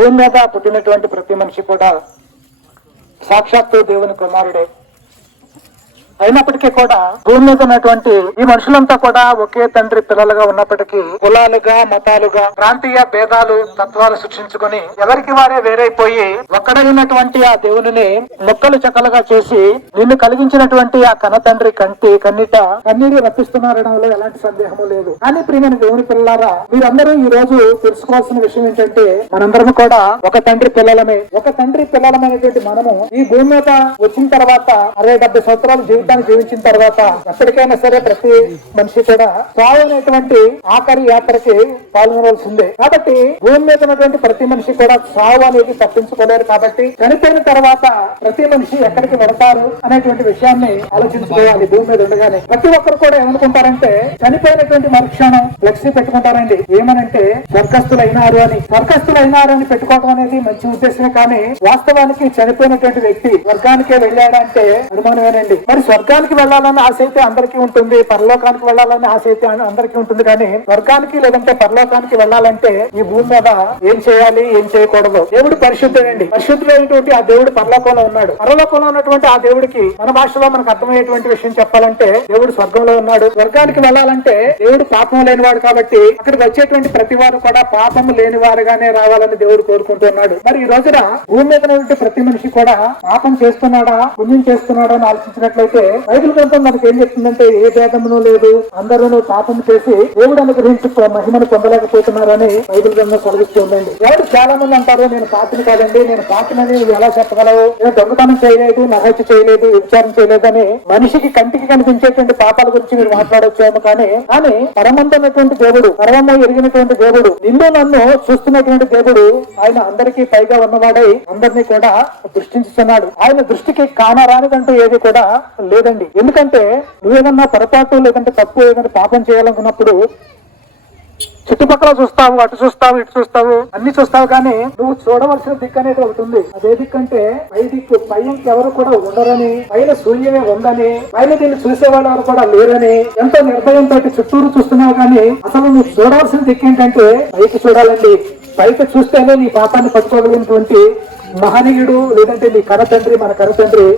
భూమి మీద పుట్టినటువంటి ప్రతి మనిషి కూడా సాక్షాత్తు దేవుని కుమారుడే. అయినప్పటికీ కూడా భూమి మీద ఉన్నటువంటి ఈ మనుషులంతా కూడా ఒకే తండ్రి పిల్లలుగా ఉన్నప్పటికీ కులాలుగా, మతాలుగా, ప్రాంతీయ భేదాలు, తత్వాలు సృష్టించుకొని ఎవరికి వారే వేరైపోయి ఒక్కడైనటువంటి ఆ దేవుని మొక్కలు చెక్కలుగా చేసి నిన్ను కలిగించినటువంటి ఆ కన్న తండ్రి కన్నీట కన్నీరు రప్పిస్తున్నారనడంలో ఎలాంటి సందేహము లేదు. కానీ ప్రియమైన దేవుని పిల్లలారా, మీరందరూ ఈ రోజు తెలుసుకోవాల్సిన విషయం ఏంటంటే మనందరం కూడా ఒక తండ్రి పిల్లలమే. ఒక తండ్రి పిల్లలమైనటువంటి మనము ఈ భూమి మీద వచ్చిన తర్వాత 60-70 సంవత్సరాలు జీవించిన తర్వాత ఎప్పటికైనా సరే ప్రతి మనిషి కూడా సావు అనేటువంటి ఆఖరి యాత్రకి పాల్గొనవలసిందే. కాబట్టి భూమి మీద ఉన్నటువంటి ప్రతి మనిషి కూడా సావు అనేది తప్పించుకోలేరు. కాబట్టి చనిపోయిన తర్వాత ప్రతి మనిషి ఎక్కడికి వెళతారు అనేటువంటి విషయాన్ని ఆలోచించుకోవాలి. భూమి మీద ఉండగానే ప్రతి ఒక్కరు కూడా ఏమనుకుంటారంటే చనిపోయినటువంటి మరుక్షణం ఫ్లెక్సీ పెట్టుకుంటారండి. ఏమనంటే స్వర్గస్థులైనారు అని పెట్టుకోవడం అనేది మంచి ఉద్దేశమే. కానీ వాస్తవానికి చనిపోయినటువంటి వ్యక్తి స్వర్గానికే వెళ్ళాడంటే అనుమానమేనండి. మరి స్వర్గానికి వెళ్లాలని ఆశ అయితే అందరికీ ఉంటుంది, పరలోకానికి వెళ్లాలని ఆశ అయితే అందరికీ ఉంటుంది. కానీ స్వర్గానికి లేదంటే పరలోకానికి వెళ్లాలంటే ఈ భూమి మీద ఏం చేయాలి, ఏం చేయకూడదు? దేవుడు పరిశుద్ధుడండి. పరిశుద్ధుడైనటువంటి ఆ దేవుడు పరలోకంలో ఉన్నాడు. పరలోకంలో ఉన్నటువంటి ఆ దేవుడికి మన భాషలో మనకు అర్థమయ్యేటువంటి విషయం చెప్పాలంటే దేవుడు స్వర్గంలో ఉన్నాడు. స్వర్గానికి వెళ్లాలంటే దేవుడు పాపం లేనివాడు. కాబట్టి అక్కడికి వచ్చేటువంటి ప్రతి వారు కూడా పాపము లేని వారుగానే రావాలని దేవుడు కోరుకుంటున్నాడు. మరి ఈ రోజున భూమి మీద ఉన్నటువంటి ప్రతి మనిషి కూడా పాపం చేస్తున్నాడా, పుణ్యం చేస్తున్నాడా అని ఆలోచించినట్లయితే బైబిల్ గ్రంథం మనకి ఏం చెప్తుందంటే ఏ భేదమును లేదు, అందరూ పాపం చేసి దేవుడు అనుగ్రహించి మహిమను పొందలేకపోతున్నారని బైబిల్ గ్రంథం కలిగిస్తుందండి. ఎవరు చాలా మంది అంటారు నేను పాపిని కాదండి, నేను పాపినని ఎలా చెప్పగలవు, నేను దొంగతనం చేయలేదు, నహత్య చేయలేదు, విచారం చేయలేదు అని మనిషికి కంటికి కనిపించేటువంటి పాపాల గురించి మీరు మాట్లాడొచ్చేమో. కానీ పరమంతమైనటువంటి దేవుడు, పరమమ్మ ఎరిగినటువంటి దేవుడు, నిన్ను నన్ను చూస్తున్నటువంటి దేవుడు, ఆయన అందరికీ పైగా ఉన్నవాడై అందరినీ కూడా దృష్టించుతున్నాడు. ఆయన దృష్టికి కానరానిదంటూ ఏది కూడా లేదండి. ఎందుకంటే నువ్వేదన్నా పొరపాటు లేదంటే తప్పు ఏదైనా పాపం చేయాలనుకున్నప్పుడు చుట్టుపక్కల చూస్తావు, అటు చూస్తావు, ఇటు చూస్తావు, అన్ని చూస్తావు. కానీ నువ్వు చూడవలసిన దిక్కు అనేది ఒకటి ఉంది. అదే దిక్కంటే పై దిక్కు. పై ఎవరు కూడా ఉండరని, పైన సూర్యమే ఉందని, పైన దీన్ని చూసేవాళ్ళు ఎవరు కూడా లేరని ఎంతో నిర్భయంతో చుట్టూరు చూస్తున్నావు. కానీ అసలు నువ్వు చూడవలసిన దిక్కు ఏంటంటే పైకి చూడాలండి. పైకి చూస్తేనే నీ పాపాన్ని పట్టుకోగలిగినటువంటి మహనీయుడు లేదంటే నీ కన్నతండ్రి, మన కన్నతండ్రి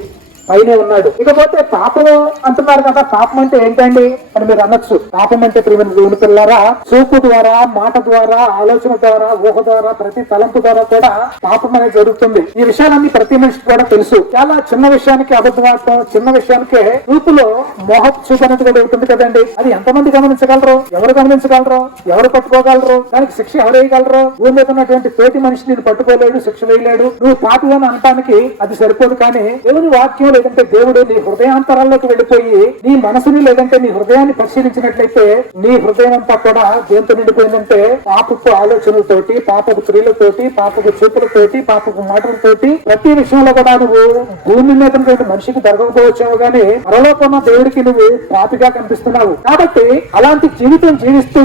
పైనే ఉన్నాడు. ఇకపోతే పాపం అంటున్నారు కదా, పాపం అంటే ఏంటండి అని మీరు అనొచ్చు. పాపం అంటే ప్రియమైన దేవుని పిల్లలారా, చూపు ద్వారా, మాట ద్వారా, ఆలోచన ద్వారా, ఊహ ద్వారా, ప్రతి తలంపు ద్వారా కూడా పాపం అనేది జరుగుతుంది. ఈ విషయాలన్నీ ప్రతి మనిషికి కూడా తెలుసు. చాలా చిన్న విషయానికి అబద్ధమాడటం, చిన్న విషయానికే చూపులో మోహపు చూపు అనేది కూడా ఉంటుంది కదండి. అది ఎంతమంది గమనించగలరు, ఎవరు గమనించగలరు, ఎవరు పట్టుకోగలరు, దానికి శిక్ష ఎవరు వేయగలరు? భూమి మీద ఉన్నటువంటి తోటి మనిషి నేను పట్టుకోలేడు, శిక్ష వేయలేడు. నువ్వు పాపి అని అనటానికి అది సరిపోదు. కానీ దేవుని వాక్యం లేదంటే దేవుడు నీ హృదయాంతరాల్లోకి వెళ్ళిపోయి నీ మనసుని లేదంటే నీ హృదయాన్ని పరిశీలించినట్లయితే నీ హృదయం అంతా కూడా దేంతో నిండిపోయిందంటే పాపపు ఆలోచనలతోటి, పాపపు క్రియలతోటి, పాపపు చూపులతోటి, పాపపు మాటలతోటి. ప్రతి విషయంలో కూడా నువ్వు భూమి మీద మనిషికి దొరకకపోవచ్చావు కానీ పరలోకం దేవుడికి నువ్వు పాపిగా కనిపిస్తున్నావు. కాబట్టి అలాంటి జీవితం జీవిస్తూ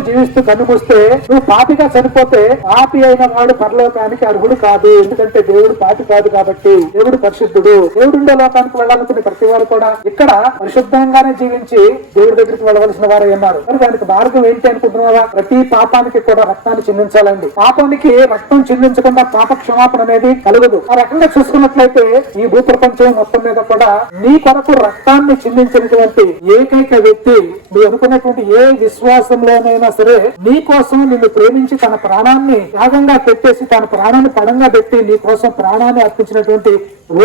కన్నుమూస్తే నువ్వు పాపిగా చనిపోతే పాపి అయిన వాడు పరలోకానికి అర్హుడు కాదు. ఎందుకంటే దేవుడు పాపి కాదు. కాబట్టి దేవుడు పరిశుద్ధుడు. దేవుడు లోకానికి వెళ్ళాలనుకునే ప్రతి వారు కూడా ఇక్కడ పరిశుద్ధంగానే జీవించి దేవుడి దగ్గరికి వెళ్ళవలసిన వారే ఉన్నారు. మరి దానికి మార్గం ఏంటి అనుకుంటున్నావా? ప్రతి పాపానికి కూడా రక్తాన్ని చిందించాలండి. పాపానికి రక్తం చిందించకుండా పాప క్షమాపణ అనేది కలగదు. ఆ రకంగా చూసుకున్నట్లయితే ఈ భూప్రపంచం మొత్తం మీద కూడా నీ కొరకు రక్తాన్ని చిందించినటువంటి ఏకైక వ్యక్తి, నువ్వు అనుకున్నటువంటి ఏ విశ్వాసంలోనైనా సరే నీ కోసం నిన్ను ప్రేమించి తన ప్రాణాన్ని త్యాగంగా పెట్టేసి తన ప్రాణాన్ని పడంగా పెట్టి నీ కోసం ప్రాణాన్ని అర్పించినటువంటి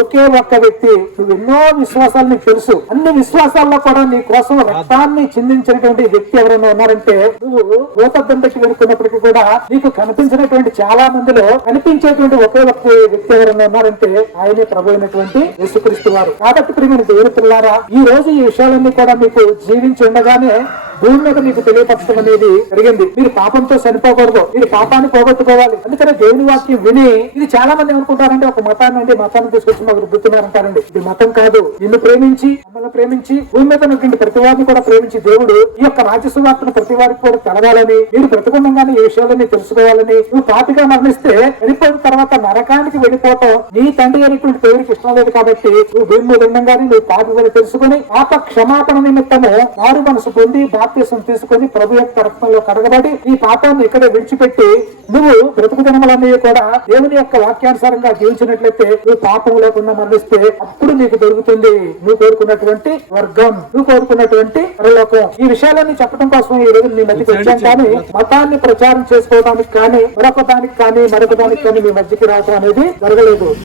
ఒకే ఒక్క వ్యక్తి. నువ్వు ఎన్నో విశ్వాసాలు నీకు తెలుసు, అన్ని విశ్వాసాల్లో కూడా నీ కోసం రక్తాన్ని చిందించినటువంటి వ్యక్తి ఎవరైనా ఉన్నారంటే నువ్వు భూతద్దండకి వెనుకున్నప్పటికీ కూడా నీకు కనిపించినటువంటి చాలా మందిలో కనిపించేటువంటి ఒకే ఒక్క వ్యక్తి ఎవరైనా ఉన్నారంటే ఆయనే ప్రభు అయినటువంటి యేసుక్రీస్తు వారు. కాబట్టి ప్రియమైన దేవుని పిల్లారా, ఈ రోజు ఈ విషయాలన్నీ కూడా మీకు జీవించి ఉండగానే భూమి మీద మీకు తెలియపరచడం అనేది జరిగింది. మీరు పాపంతో చనిపోకూడదు, మీరు పాపాన్ని పోగొట్టుకోవాలి. అందుకనే దేవుని వాక్యం విని ఇది చాలా మంది అనుకుంటారంటే ఒక మతాన్ని తీసుకొచ్చి మాకు రుద్దుతున్నారంటారండి. ఇది మతం కాదు. నిన్ను ప్రేమించి, మమ్మల్ని ప్రేమించి, భూమి మీద ఉన్నటువంటి ప్రతి వారిని కూడా ప్రేమించి దేవుడు ఈ యొక్క రాజ్యసువార్తను ప్రతి వారికి కూడా తెలవాలని, మీరు ప్రతిగుణంగానే ఈ విషయాలన్నీ తెలుసుకోవాలని. నువ్వు పాపిగా మరణిస్తే వెళ్ళిపోయిన తర్వాత నరకానికి వెళ్ళిపోతావు. నీ తండ్రి అనేటువంటి దేవుడికి ఇష్టం లేదు. కాబట్టి నువ్వు భూమి మీద ఉండగానే నువ్వు పాపి తెలుసుకుని పాప క్షమాపణ నిమిత్తము మారు మనసు పొంది బాప్తీసం తీసుకొని ప్రభు యొక్క రక్తంలో కడగబడి ఈ పాపాన్ని ఇక్కడే విడిచిపెట్టి నువ్వు బ్రతుకు దినములన్నీ కూడా దేవుని యొక్క వాక్యానుసారంగా జీవించినట్లయితే నువ్వు పాపం లేకుండా మరణిస్తే అప్పుడు నీకు దొరుకుతుంది నువ్వు కోరుకున్నటువంటి వర్గం, నువ్వు కోరుకున్నటువంటి పరలోకం. ఈ విషయాలన్నీ చెప్పడం కోసం ఈ రోజు మీ మధ్యకి వచ్చాం, కానీ మతాన్ని ప్రచారం చేసుకోవడానికి కానీ మరొక దానికి కానీ మీ మధ్యకి రావడం అనేది జరగలేదు.